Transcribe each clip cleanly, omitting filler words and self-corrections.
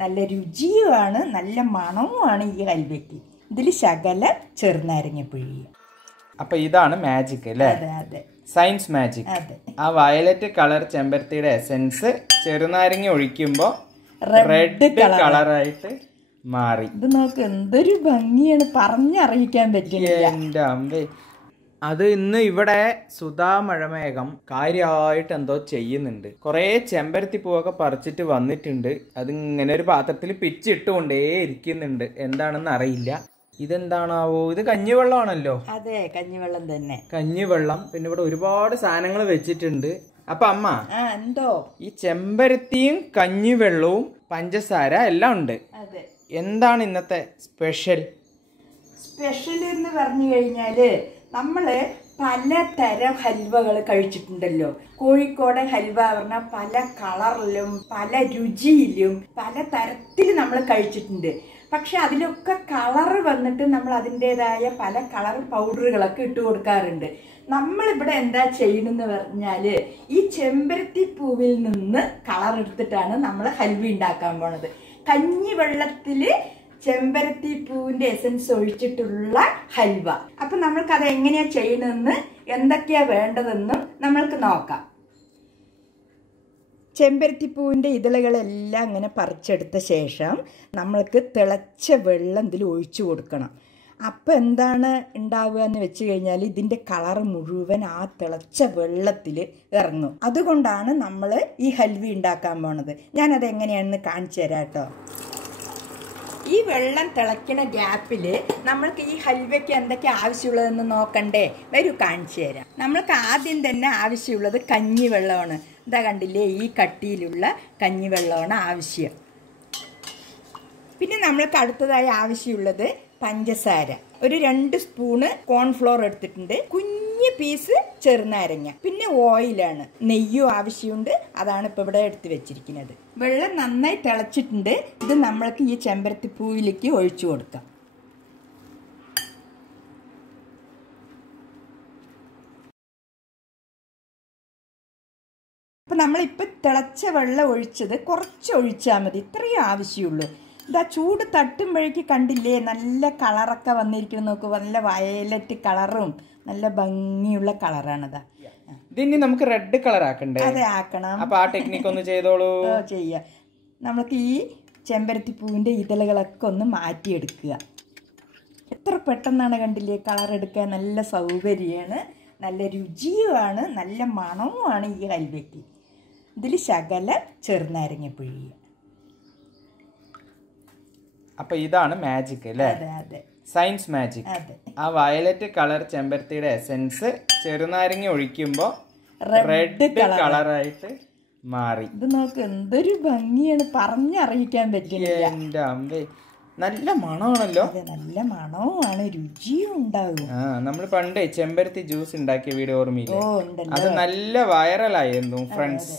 നല്ല രുചിയുമാണ്, നല്ല മണവുമാണ് ഈ ഹൽവയ്ക്ക്. ഇതിൽ ശകല ചെറുനാരങ്ങ പിഴിയുക. അപ്പൊ ഇതാണ് മാജിക് അല്ലേ? അതെ അതെ, സയൻസ് മാജിക്. അതെ. ആ വയലറ്റ് കളർ ചെമ്പരത്തിയുടെ എസൻസ് ചെറുനാരങ്ങ ഒഴിക്കുമ്പോ റെഡ് കളറായിട്ട് മാറി. ഇത് നോക്ക്, എന്തൊരു ഭംഗിയാണ്, പറഞ്ഞറിയിക്കാൻ പറ്റില്ല. എന്റെ അമ്മേ. അത് ഇന്ന് ഇവിടെ സുധാ മഴമേഘം കാര്യമായിട്ട് എന്തോ ചെയ്യുന്നുണ്ട്. കുറെ ചെമ്പരത്തി പൂവൊക്കെ പറിച്ചിട്ട് വന്നിട്ടുണ്ട്. അതിങ്ങനെ ഒരു പാത്രത്തിൽ പിച്ചിട്ടുകൊണ്ടേ ഇരിക്കുന്നുണ്ട്. എന്താണെന്ന് അറിയില്ല. ഇതെന്താണാവോ? ഇത് കഞ്ഞിവെള്ളമാണല്ലോ. അതെ, കഞ്ഞിവെള്ളം തന്നെ. കഞ്ഞിവെള്ളം. പിന്നെ ഇവിടെ ഒരുപാട് സാധനങ്ങൾ വെച്ചിട്ടുണ്ട്. അപ്പൊ അമ്മ, എന്തോ ഈ ചെമ്പരത്തിയും കഞ്ഞിവെള്ളവും പഞ്ചസാര എല്ലാം ഉണ്ട്. അതെ. എന്താണ് ഇന്നത്തെ സ്പെഷ്യൽ? സ്പെഷ്യൽ എന്ന് പറഞ്ഞു കഴിഞ്ഞാല് നമ്മള് പലതരം ഹൽവകൾ കഴിച്ചിട്ടുണ്ടല്ലോ. കോഴിക്കോട് ഹൽവ പറഞ്ഞാൽ പല കളറിലും പല രുചിയിലും പല തരത്തിൽ നമ്മൾ കഴിച്ചിട്ടുണ്ട്. പക്ഷെ അതിലൊക്കെ കളറ് വന്നിട്ട് നമ്മൾ അതിൻ്റെതായ പല കളർ പൗഡറുകളൊക്കെ ഇട്ട് കൊടുക്കാറുണ്ട്. നമ്മളിവിടെ എന്താ ചെയ്യണമെന്ന് പറഞ്ഞാല് ഈ ചെമ്പരത്തി പൂവിൽ നിന്ന് കളർ എടുത്തിട്ടാണ് നമ്മൾ ഹൽവ ഉണ്ടാക്കാൻ പോണത്. കഞ്ഞിവെള്ളത്തില് ചെമ്പരത്തി പൂവിന്റെ എസൻസ് ഒഴിച്ചിട്ടുള്ള ഹൽവ. അപ്പൊ നമ്മൾക്ക് അത് എങ്ങനെയാ ചെയ്യണമെന്ന്, എന്തൊക്കെയാ വേണ്ടതെന്നും നമ്മൾക്ക് നോക്കാം. ചെമ്പരത്തിപ്പൂവിൻ്റെ ഇതളുകളെല്ലാം അങ്ങനെ പറിച്ചെടുത്ത ശേഷം നമ്മൾക്ക് തിളച്ച വെള്ളം ഇതിൽ ഒഴിച്ചു കൊടുക്കണം. അപ്പം എന്താണ് ഉണ്ടാവുക എന്ന് വെച്ച് കഴിഞ്ഞാൽ ഇതിൻ്റെ കളർ മുഴുവൻ ആ തിളച്ച വെള്ളത്തിൽ ഇറങ്ങും. അതുകൊണ്ടാണ് നമ്മൾ ഈ ഹൽവ ഉണ്ടാക്കാൻ പോണത്. ഞാനത് എങ്ങനെയാണെന്ന് കാണിച്ചു തരാം കേട്ടോ. ഈ വെള്ളം തിളയ്ക്കണ ഗ്യാപ്പിൽ നമ്മൾക്ക് ഈ ഹൽവയ്ക്ക് എന്തൊക്കെ ആവശ്യമുള്ളതെന്ന് നോക്കണ്ടേ? വരൂ, കാണിച്ചു തരാം. നമ്മൾക്ക് ആദ്യം തന്നെ ആവശ്യമുള്ളത് കഞ്ഞിവെള്ളമാണ്. ഇതാ കണ്ടില്ലേ, ഈ കട്ടിയിലുള്ള കഞ്ഞിവെള്ളമാണ് ആവശ്യം. പിന്നെ നമ്മൾക്ക് അടുത്തതായി ആവശ്യമുള്ളത് പഞ്ചസാര. ഒരു 2 സ്പൂണ് കോൺഫ്ലോർ എടുത്തിട്ടുണ്ട്. കുഞ്ഞ് പീസ് ചെറുനാരങ്ങ. പിന്നെ ഓയിലാണ്. നെയ്യും ആവശ്യമുണ്ട്. അതാണ് ഇപ്പോൾ ഇവിടെ എടുത്ത് വെച്ചിരിക്കുന്നത്. വെള്ളം നന്നായി തിളച്ചിട്ടുണ്ട്. ഇത് നമ്മൾക്ക് ഈ ചെമ്പരത്തി പൂവിലേക്ക് ഒഴിച്ചു കൊടുക്കാം. അപ്പം നമ്മളിപ്പോൾ തിളച്ച വെള്ളം ഒഴിച്ചത് കുറച്ച് ഒഴിച്ചാൽ മതി. ഇത്രയും ആവശ്യമുള്ളൂ. ഇതാ ചൂട് തട്ടുമ്പോഴേക്ക് കണ്ടില്ലേ, നല്ല കളറൊക്കെ വന്നിരിക്കണം. നോക്കൂ, നല്ല വയലറ്റ് കളറും നല്ല ഭംഗിയുള്ള കളറാണിതാ. ഇതിനി നമുക്ക് റെഡ് കളർ ആക്കണ്ടേ? അതെ, ആക്കണം. അപ്പൊ ആ ടെക്നിക്ക് ഒന്ന് ചെയ്തോളൂ. ചെയ്യാം. നമുക്ക് ഈ ചെമ്പരത്തി പൂവിൻ്റെ ഇതളുകളൊക്കെ ഒന്ന് മാറ്റിയെടുക്കുക. എത്ര പെട്ടെന്നാണ് കണ്ടില്ലേ കളർ എടുക്കാൻ. നല്ല സൗകര്യമാണ്, നല്ല രുചിയുമാണ്, നല്ല മണവുമാണ് ഈ ഹൽവയ്ക്ക്. ഇതിൽ ശകല ചെറുനാരങ്ങ പിഴിയുക. അപ്പൊ ഇതാണ് മാജിക് അല്ലേ? അതെ അതെ, സയൻസ് മാജിക്. അതെ. ആ വയലറ്റ് കളർ ചെമ്പരത്തിയുടെ എസൻസ് ചെറുനാരങ്ങ ഒഴിക്കുമ്പോ റെഡ് കളറായിട്ട് മാറി. ഇത് നോക്ക്, എന്തൊരു ഭംഗിയാണ്, പറഞ്ഞറിയിക്കാൻ പറ്റില്ല. എന്റെ അമ്മേ, നല്ല മണമാണല്ലോ. അതെ, നല്ല മണവുമാണ്, രുചിയും ഉണ്ടാകും. നമ്മൾ പണ്ട് ചെമ്പരത്തി ജ്യൂസ് ഉണ്ടാക്കിയ വീഡിയോ ഓർമ്മയില്ലേ? അത് നല്ല വൈറലായിരുന്നു ഫ്രണ്ട്സ്.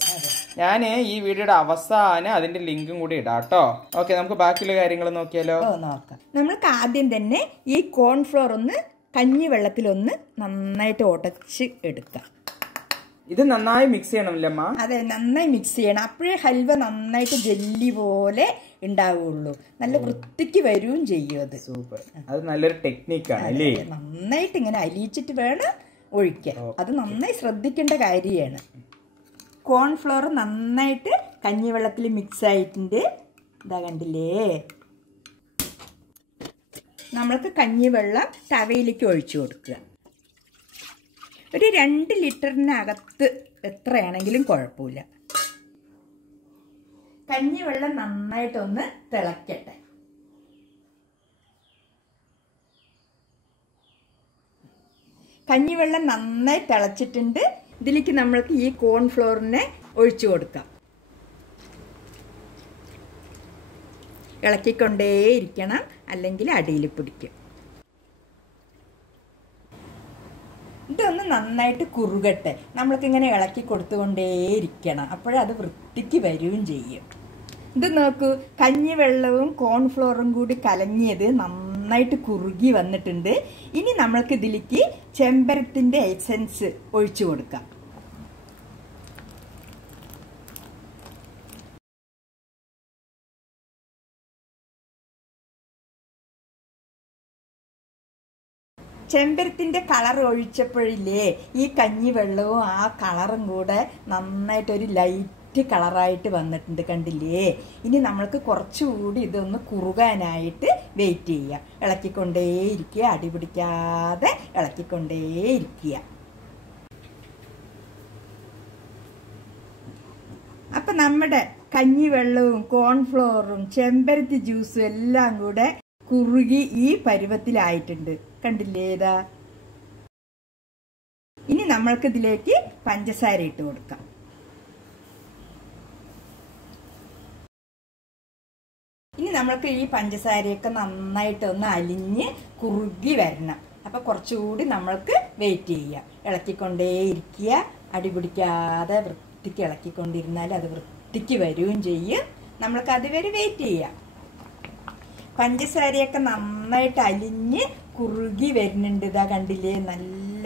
ഞാൻ ഈ വീഡിയോയുടെ അവസാനം അതിന്റെ ലിങ്കും കൂടി ഇടാം കേട്ടോ. ഓക്കെ, നമുക്ക് ബാക്കിയുള്ള കാര്യങ്ങൾ നോക്കിയാലോ? നോക്കാം. നമ്മൾക്ക് ആദ്യം തന്നെ ഈ കോൺഫ്ലോർ ഒന്ന് കഞ്ഞിവെള്ളത്തിലൊന്ന് നന്നായിട്ട് ഉടച്ച് എടുക്കാം. ഇത് നന്നായി മിക്സ് ചെയ്യണമല്ലേ അമ്മ? അതെ, നന്നായി മിക്സ് ചെയ്യണം. അപ്പോഴേ ഹൽവ നന്നായിട്ട് ജെല്ലി പോലെ ഉണ്ടാവുള്ളൂ. നല്ല വൃത്തിക്ക് വരികയും ചെയ്യും. അത് സൂപ്പർ. അത് നല്ലൊരു ടെക്നിക്കാണ് അല്ലേ? നന്നായിട്ട് ഇങ്ങനെ അലിയിച്ചിട്ട് വേണം ഒഴിക്കാൻ. അത് നന്നായി ശ്രദ്ധിക്കേണ്ട കാര്യമാണ്. കോൺഫ്ലോർ നന്നായിട്ട് കഞ്ഞിവെള്ളത്തിൽ മിക്സ് ആയിട്ടുണ്ട്. ഇതാ കണ്ടില്ലേ, നമ്മൾക്ക് കഞ്ഞിവെള്ളം തവയിലേക്ക് ഒഴിച്ചു കൊടുക്കുക. ഒരു 2 ലിറ്ററിനകത്ത് എത്രയാണെങ്കിലും കുഴപ്പമില്ല. കഞ്ഞിവെള്ളം നന്നായിട്ടൊന്ന് തിളക്കട്ടെ. കഞ്ഞിവെള്ളം നന്നായി തിളച്ചിട്ടുണ്ട്. ഇതിലേക്ക് നമ്മൾക്ക് ഈ കോൺഫ്ലോറിനെ ഒഴിച്ചു കൊടുക്കാം. ഇളക്കിക്കൊണ്ടേയിരിക്കണം, അല്ലെങ്കിൽ അടിയിൽ പിടിക്കും. ഇതൊന്ന് നന്നായിട്ട് കുറുകട്ടെ. നമ്മൾക്കിങ്ങനെ ഇളക്കി കൊടുത്തുകൊണ്ടേയിരിക്കണം. അപ്പോഴത് വൃത്തിക്ക് വരികയും ചെയ്യും. ഇത് നോക്കൂ, കഞ്ഞിവെള്ളവും കോൺഫ്ലോറും കൂടി കലങ്ങിയത് നന്നായിട്ട് കുറുകി വന്നിട്ടുണ്ട്. ഇനി നമ്മൾക്ക് ഇതിലേക്ക് ചെമ്പരത്തിൻ്റെ എസൻസ് ഒഴിച്ചു കൊടുക്കാം. ചെമ്പരത്തിൻ്റെ കളർ ഒഴിച്ചപ്പോഴില്ലേ ഈ കഞ്ഞിവെള്ളവും ആ കളറും കൂടെ നന്നായിട്ടൊരു ലൈറ്റ് കളറായിട്ട് വന്നിട്ടുണ്ട്, കണ്ടില്ലേ? ഇനി നമ്മൾക്ക് കുറച്ചുകൂടി ഇതൊന്ന് കുറുകാനായിട്ട് വെയിറ്റ് ചെയ്യുക. ഇളക്കിക്കൊണ്ടേയിരിക്കുക, അടിപിടിക്കാതെ ഇളക്കിക്കൊണ്ടേയിരിക്കുക. അപ്പം നമ്മുടെ കഞ്ഞിവെള്ളവും കോൺഫ്ലോറും ചെമ്പരത്തി ജ്യൂസും എല്ലാം കൂടെ കുറുകി ഈ പരുവത്തിലായിട്ടുണ്ട്, കണ്ടില്ലേ? ഇതാ ഇനി നമ്മൾക്ക് ഇതിലേക്ക് പഞ്ചസാര ഇട്ട് കൊടുക്കാം. ഇനി നമ്മൾക്ക് ഈ പഞ്ചസാരയൊക്കെ നന്നായിട്ട് ഒന്ന് അലിഞ്ഞ് കുറുകി വരണം. അപ്പം കുറച്ചുകൂടി നമ്മൾക്ക് വെയിറ്റ് ചെയ്യാം. ഇളക്കിക്കൊണ്ടേയിരിക്കുക, അടിപിടിക്കാതെ വൃത്തിക്ക് ഇളക്കിക്കൊണ്ടിരുന്നാൽ അത് വൃത്തിക്ക് വരികയും ചെയ്യും. നമ്മൾക്ക് അതുവരെ വെയിറ്റ് ചെയ്യാം. പഞ്ചസാരയൊക്കെ നന്നായിട്ട് അലിഞ്ഞ് കുറുകി വരുന്നുണ്ട്. ഇതാ കണ്ടില്ലേ? നല്ല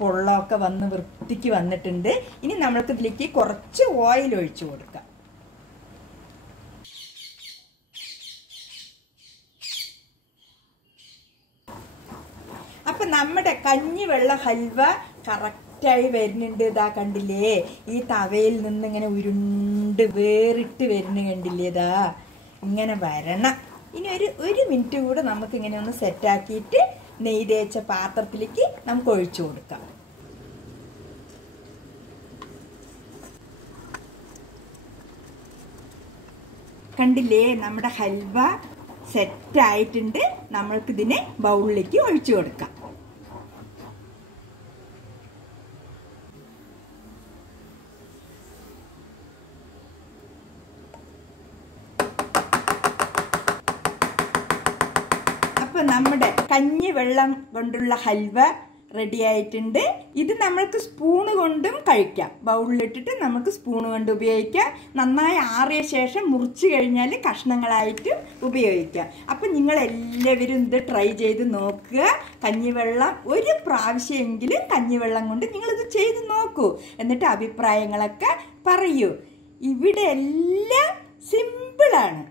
പൊള്ളമൊക്കെ വന്ന് വൃത്തിക്ക് വന്നിട്ടുണ്ട്. ഇനി നമ്മൾക്ക് ഇതിലേക്ക് കുറച്ച് ഓയിൽ ഒഴിച്ചു കൊടുക്കാം. അപ്പം നമ്മുടെ കഞ്ഞിവെള്ള ഹൽവ കറക്റ്റായി വരുന്നുണ്ട്. ഇതാ കണ്ടില്ലേ? ഈ തവയിൽ നിന്ന് ഇങ്ങനെ ഉരുണ്ട് വേറിട്ട് വരുന്ന കണ്ടില്ലേ? ഇതാ ഇങ്ങനെ വരണം. ഇനി ഒരു മിനിറ്റ് കൂടെ നമുക്കിങ്ങനെ ഒന്ന് സെറ്റാക്കിയിട്ട് നെയ്യ് തേച്ച പാത്രത്തിലേക്ക് നമുക്ക് ഒഴിച്ചു കൊടുക്കാം. കണ്ടില്ലേ? നമ്മുടെ ഹൽവ സെറ്റായിട്ടുണ്ട്. നമ്മൾക്കിതിനെ ബൗളിലേക്ക് ഒഴിച്ചു കൊടുക്കാം. അപ്പം നമ്മുടെ കഞ്ഞിവെള്ളം കൊണ്ടുള്ള ഹൽവ റെഡി ആയിട്ടുണ്ട്. ഇത് നമ്മൾക്ക് സ്പൂണ് കൊണ്ടും കഴിക്കാം. ബൗളിലിട്ടിട്ട് നമുക്ക് സ്പൂണ് കൊണ്ട് ഉപയോഗിക്കാം. നന്നായി ആറിയ ശേഷം മുറിച്ച് കഴിഞ്ഞാൽ കഷ്ണങ്ങളായിട്ടും ഉപയോഗിക്കാം. അപ്പം നിങ്ങളെല്ലാവരും ഇത് ട്രൈ ചെയ്ത് നോക്കുക. കഞ്ഞിവെള്ളം ഒരു പ്രാവശ്യമെങ്കിലും കഞ്ഞിവെള്ളം കൊണ്ട് നിങ്ങളിത് ചെയ്ത് നോക്കൂ. എന്നിട്ട് അഭിപ്രായങ്ങളൊക്കെ പറയൂ. ഇവിടെ എല്ലാം സിമ്പിളാണ്.